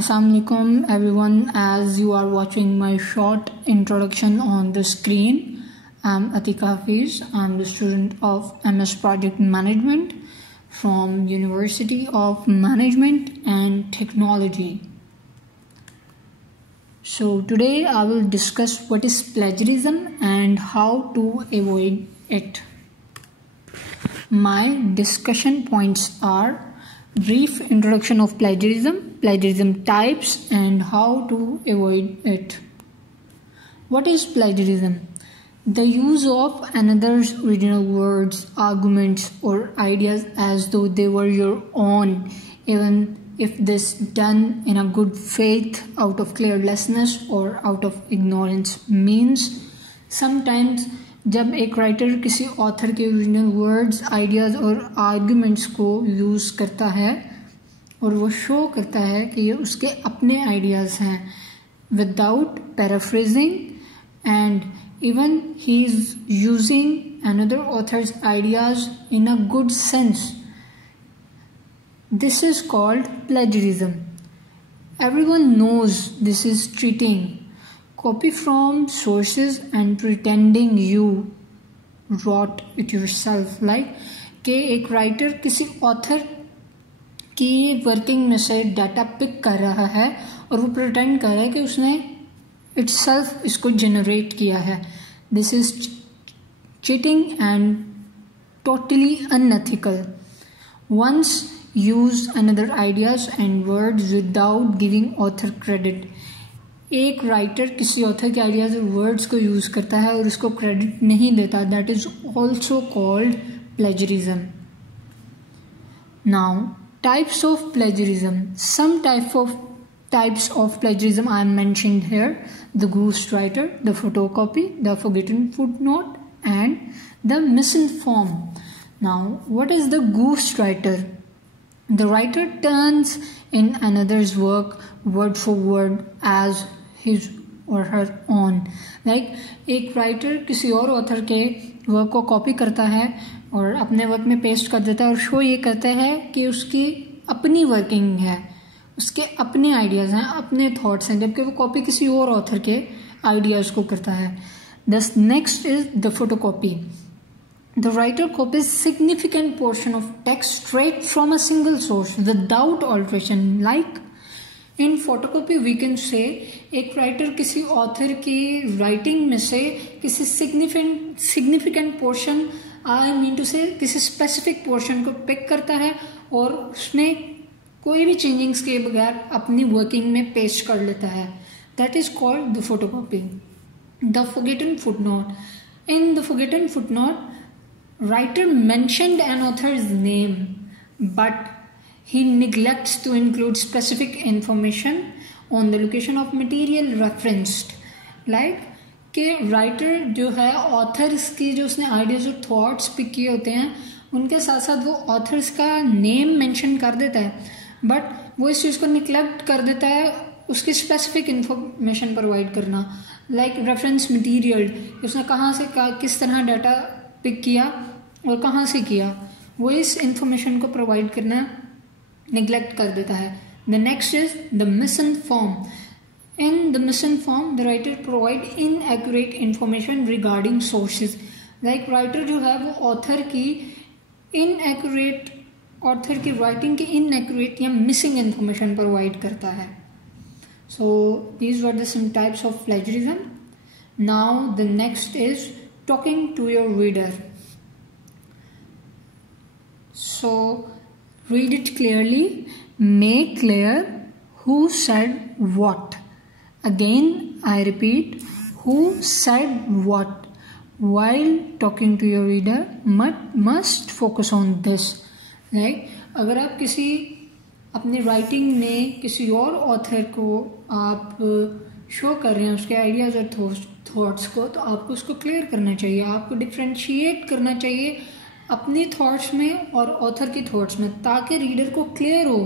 Assalamualaikum everyone, as you are watching my short introduction on the screen. I'm Atika Hafiz. I'm the student of MS Project Management from University of Management and Technology. So today I will discuss what is plagiarism and how to avoid it. My discussion points are brief introduction of plagiarism, plagiarism types, and how to avoid it. What is plagiarism? The use of another's original words, arguments, or ideas as though they were your own, even if this done in a good faith, out of carelessness or out of ignorance. Means sometimes जब एक writer किसी author के original words, ideas और arguments को use करता है और वो शो करता है कि ये उसके अपने आइडियाज़ हैं without paraphrasing and even he is using another author's ideas in a good sense, this is called plagiarism. Everyone knows this is cheating. Copy from sources and pretending you wrote it yourself. Like कि एक writer किसी author की working में से data pick कर रहा है और वो प्रिटेंड कर रहा है कि उसने इटसेल्फ इसको जनरेट किया है. This is cheating and totally unethical. Once use another ideas and words without giving author credit. एक राइटर किसी ऑथर के आइडियाज और वर्ड्स को यूज करता है और उसको क्रेडिट नहीं देता, that is also called plagiarism. Now types of plagiarism. Some types of plagiarism I am mentioned here: the ghostwriter, the photocopy, the forgotten footnote, and the misinformed. Now, what is the ghostwriter? The writer turns in another's work word for word as his or her own. Like एक writer किसी और author के work को copy करता है और अपने work में पेस्ट कर देता है और शो ये करता है कि उसकी अपनी वर्किंग है, उसके अपने आइडियाज़ हैं, अपने थॉट्स हैं, जबकि वो कॉपी किसी और ऑथर के आइडियाज़ को करता है. दस next is the photocopy. The writer copies significant portion of text straight from a single source without alteration. Like in photocopy we can say एक राइटर किसी ऑथर की राइटिंग में से किसी significant portion, I mean to say किसी specific portion को pick करता है और उसमें कोई भी चेंजिंग्स के बगैर अपनी वर्किंग में पेस्ट कर लेता है. That is called the photocopy. The forgotten footnote. In the forgotten footnote, writer mentioned an author's name, but he neglects to include specific information on the location of material referenced. Like कि writer जो है authors की जो उसने ideas और thoughts pick किए होते हैं उनके साथ साथ वो ऑथर्स का नेम मेंशन कर देता है, बट वो इस चीज़ को निगलेक्ट कर देता है उसकी स्पेसिफिक इंफॉर्मेशन प्रोवाइड करना. लाइक रेफरेंस मटीरियल, उसने कहाँ से किस तरह डाटा पिक किया और कहाँ से किया, वो इस इंफॉर्मेशन को प्रोवाइड करना निगलेक्ट कर देता है. The next is the misinform. In the misinform the writer provide inaccurate information regarding sources. Like writer जो है वो ऑथर की राइटिंग की इनएक्यूरेट या मिसिंग इंफॉर्मेशन प्रोवाइड करता है. So these were the some types of plagiarism. Now the next is talking to your reader. So read it clearly, make clear who said what. Again I repeat, who said what. While talking to your reader must focus on this. Like अगर आप किसी अपने writing में किसी और author को आप show कर रहे हैं उसके आइडियाज और थॉट्स को, तो आपको उसको क्लियर करना चाहिए, आपको डिफ्रेंशिएट करना चाहिए अपनी थॉट्स में और ऑथर की थॉट्स में, ताकि रीडर को क्लियर हो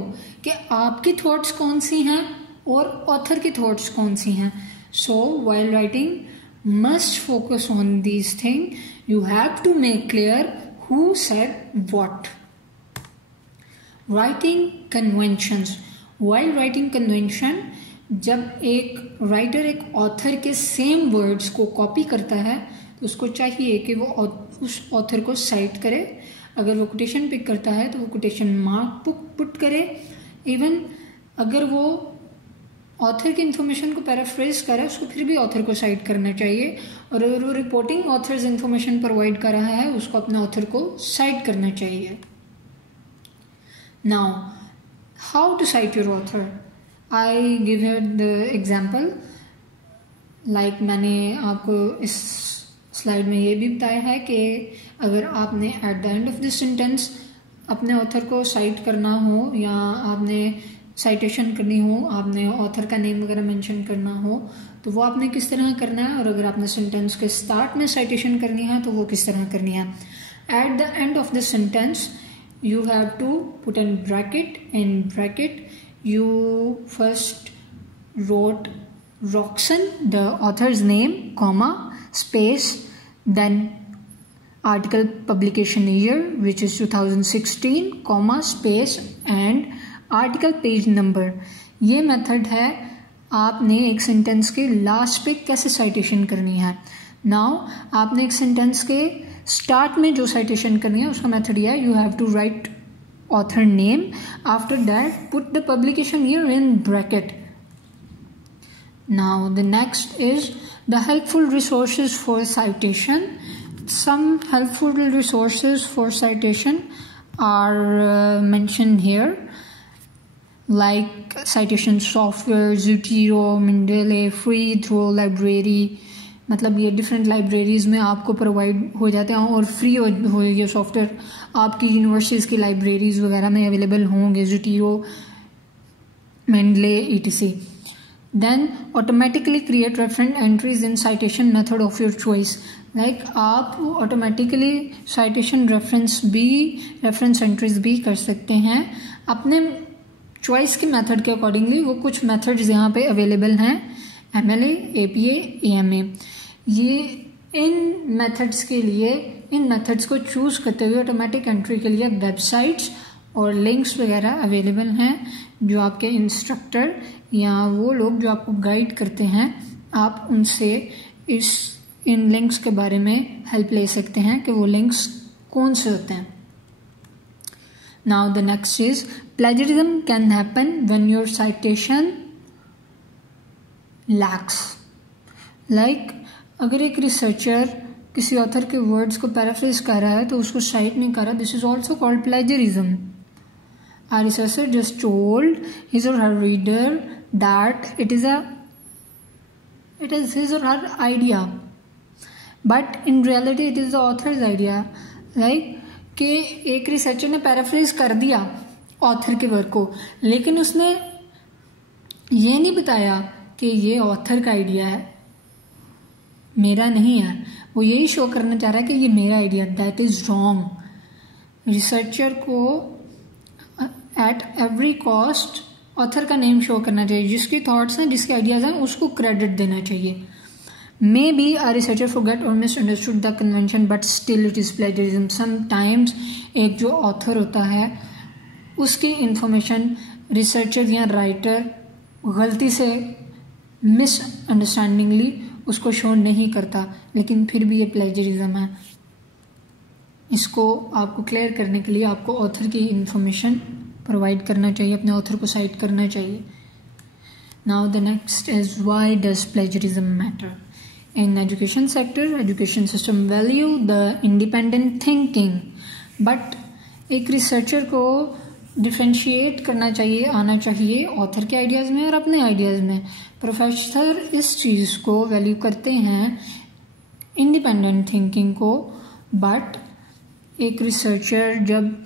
कि आपकी थॉट्स कौन सी हैं और ऑथर की थॉट्स कौन सी हैं. So while writing must focus on these thing. You have to make clear who said what. Writing conventions. While writing convention, जब एक राइटर एक ऑथर के सेम वर्ड्स को कॉपी करता है तो उसको चाहिए कि वो उस ऑथर को साइट करे। अगर वो कोटेशन पिक करता है तो वो कोटेशन मार्क पुट करे। इवन अगर वो ऑथर की इन्फॉर्मेशन को पैराफ्रेज करे उसको फिर भी ऑथर को साइट करना चाहिए। और अगर वो रिपोर्टिंग ऑथर्स इन्फॉर्मेशन प्रोवाइड कर रहा है उसको अपने ऑथर को साइट करना चाहिए। Now how to cite your author, I give you the example. Like मैंने आपको इस स्लाइड में ये भी बताया है कि अगर आपने at the end of this sentence अपने ऑथर को साइट करना हो या आपने साइटेशन करनी हो, आपने ऑथर का नेम वगैरह मेंशन करना हो तो वो आपने किस तरह करना है, और अगर आपने सेंटेंस के स्टार्ट में साइटेशन करनी है तो वो किस तरह करनी है। At the end of this sentence you have to put in bracket you first wrote Roxanne, the author's name, comma, space, then article publication year which is 2016, comma, space and article page number। ये method है आपने एक sentence के last पे कैसे citation करनी है। Now आपने एक सेंटेंस के स्टार्ट में जो साइटेशन करनी है उसका मेथड यह है, you have to write author name, after that put the publication year in bracket. Now the next is the helpful resources for citation. Some helpful resources for citation are mentioned here, like citation software, Zotero, Mendeley, free through library। मतलब ये different libraries में आपको provide हो जाते हैं और free हो ये सॉफ्टवेयर आपकी यूनिवर्सिटीज़ की लाइब्रेरीज वगैरह में अवेलेबल होंगे, Zotero, Mendeley, etc। Then automatically create reference entries in citation method of your choice. Like आप ऑटोमेटिकली साइटेशन रेफरेंस एंट्रीज भी कर सकते हैं अपने चॉइस के मेथड के अकॉर्डिंगली। वो कुछ मेथड्स यहाँ पे अवेलेबल हैं, MLA, APA, AMA। ये इन मेथड्स को चूज करते हुए ऑटोमेटिक एंट्री के लिए वेबसाइट्स और लिंक्स वगैरह अवेलेबल हैं जो आपके इंस्ट्रक्टर या वो लोग जो आपको गाइड करते हैं, आप उनसे इन लिंक्स के बारे में हेल्प ले सकते हैं कि वो लिंक्स कौन से होते हैं। Now the next is plagiarism can happen when your citation lacks। Like अगर एक रिसर्चर किसी ऑथर के वर्ड्स को पैराफ्रेज कर रहा है तो उसको साइट नहीं कर रहा, this is also called plagiarism। A researcher just told his or her reader that it is his or her idea, but in reality it is the author's idea। Like कि एक रिसर्चर ने paraphrase कर दिया author के work को, लेकिन उसने ये नहीं बताया कि ये ऑथर का आइडिया है, मेरा नहीं है। वो यही शो करना चाह रहा है कि ये मेरा idea, that is wrong. Researcher को एट एवरी कॉस्ट ऑथर का नेम शो करना चाहिए, जिसकी थॉट्स हैं, जिसके आइडियाज हैं, उसको क्रेडिट देना चाहिए। Maybe a researcher forgot or misunderstood the convention, but still it is plagiarism। Sometimes एक जो ऑथर होता है उसकी इंफॉर्मेशन रिसर्चर या राइटर गलती से मिसअंडरस्टैंडिंगली उसको शो नहीं करता, लेकिन फिर भी ये प्लेजरिज्म है। इसको आपको क्लियर करने के लिए आपको ऑथर की इंफॉर्मेशन प्रोवाइड करना चाहिए, अपने ऑथर को साइट करना चाहिए। Now the next is, why does plagiarism matter? In education sector, education system value the independent thinking, but एक रिसर्चर को डिफ्रेंशिएट करना चाहिए, आना चाहिए ऑथर के आइडियाज़ में और अपने आइडियाज़ में। प्रोफेसर इस चीज़ को वैल्यू करते हैं, इंडिपेंडेंट थिंकिंग को, बट एक रिसर्चर जब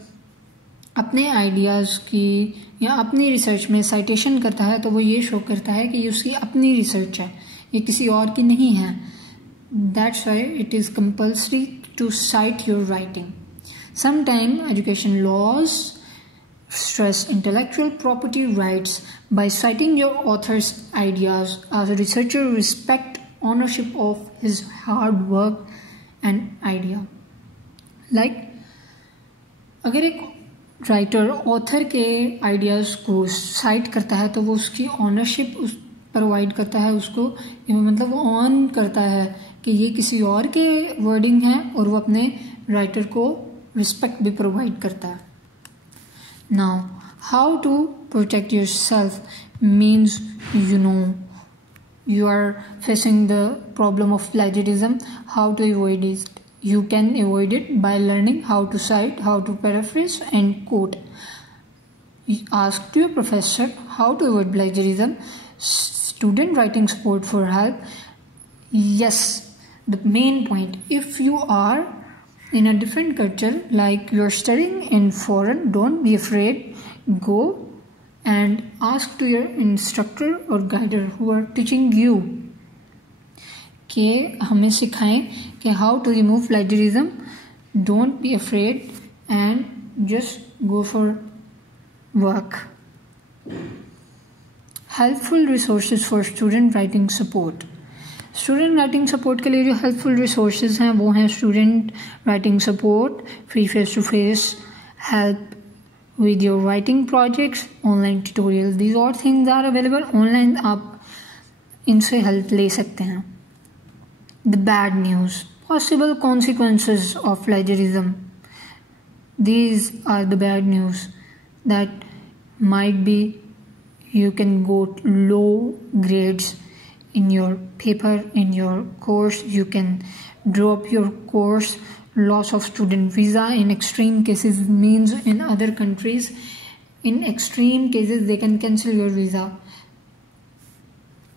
अपने आइडियाज़ की या अपनी रिसर्च में साइटेशन करता है तो वो ये शो करता है कि ये उसकी अपनी रिसर्च है, ये किसी और की नहीं है। That's why it is compulsory to cite your writing. Sometime education laws stress intellectual property rights by citing your author's ideas. As a researcher, respect ownership of his hard work and idea. Like अगर एक writer author के ideas को site करता है तो वो उसकी ownership उस प्रोवाइड करता है, उसको मतलब वो ऑन करता है कि ये किसी और के वर्डिंग है, और वो अपने राइटर को रिस्पेक्ट भी प्रोवाइड करता है. Now how to protect yourself means you are facing the problem of plagiarism. How to avoid it? You can avoid it by learning how to cite, how to paraphrase and quote. Ask to your professor how to avoid plagiarism. Student writing support for help. Yes, the main point, if you are in a different culture, like you're studying in foreign, don't be afraid. Go and ask to your instructor or guider who are teaching you कि हमें सिखाएं कि how to remove plagiarism. Don't be afraid and just go for work. Helpful resources for student writing support. Student writing support के लिए जो helpful resources हैं वो हैं student writing support, free face to face help with your writing projects, online tutorials. These all things are available online. आप इनसे help ले सकते हैं. The bad news, possible consequences of plagiarism. These are the bad news that might be you can go low grades in your paper, in your course. You can drop your course. Loss of student visa in extreme cases means in other countries, in extreme cases they can cancel your visa.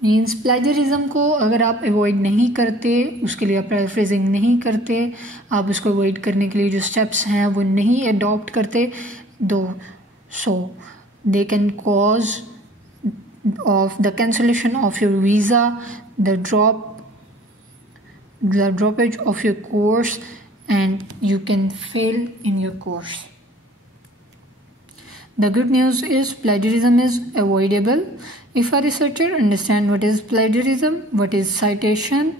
Means plagiarism को अगर आप avoid नहीं करते, उसके लिए आप paraphrasing नहीं करते, आप उसको अवॉइड करने के लिए जो स्टेप्स हैं वो नहीं अडॉप्ट करते, so they can cause of the cancellation of your visa, the droppage of your course, and you can fail in your course. The good news is plagiarism is avoidable. If a researcher understands what is plagiarism, what is citation,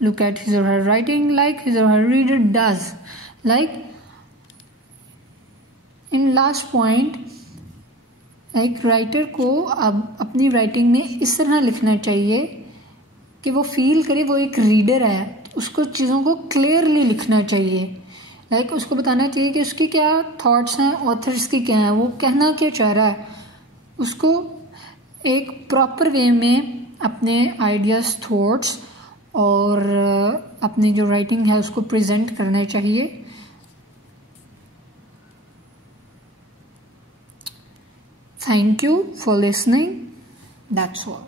look at his or her writing like his or her reader does. Like in last point, like writer को अब अपनी writing में इस तरह लिखना चाहिए कि वो फील करे वो एक रीडर है, उसको चीज़ों को क्लियरली लिखना चाहिए. लाइक उसको बताना चाहिए कि उसकी क्या थॉट्स हैं, ऑथर्स की क्या हैं, वो कहना क्या चाह रहा है. उसको एक प्रॉपर वे में अपने आइडियाज़, थॉट्स और अपनी जो राइटिंग है उसको प्रेजेंट करना चाहिए. Thank you for listening. That's all.